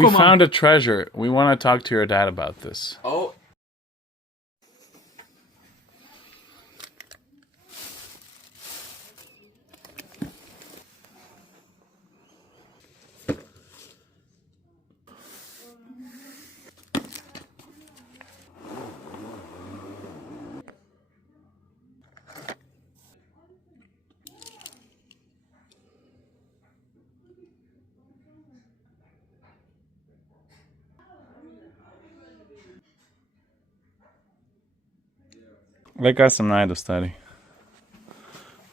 We found a treasure. We want to talk to your dad about this. Oh. Le kaj sem najdel, stari?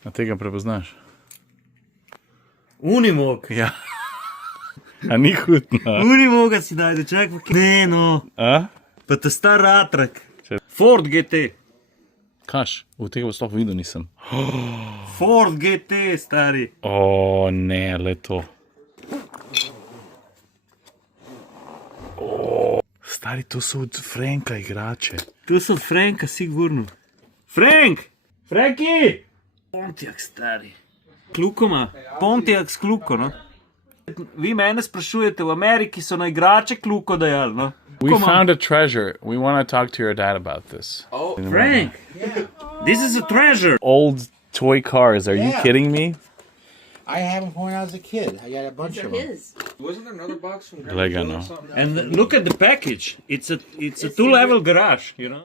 A tega prepoznaš? Unimog. Ja. A ni hudno? Unimoga si najde, čak pa ne no. A? Pa ta star ratrak. Če- Ford GT. Kaš? V tega sploh videl nisem. Ford GT, stari. O, ne, le to. Stari, to so od Franka igrače. Tu so od Franka, sigurno. Frank! Franki! Pontiac, stari. Klukoma. Pontiac s kluko, no. Vi mene sprašujete, v Ameriki so na igrače kluko dajali, no. We Come on. found a treasure. We want to talk to your dad about this. Oh. Frank! This is a treasure! Old toy cars. Are you Yeah. kidding me? I had them when I was a kid. I got a bunch of them. His. Wasn't there another box from Lega, Grandma no. or something? And look at the package. It's a two-level garage, you know.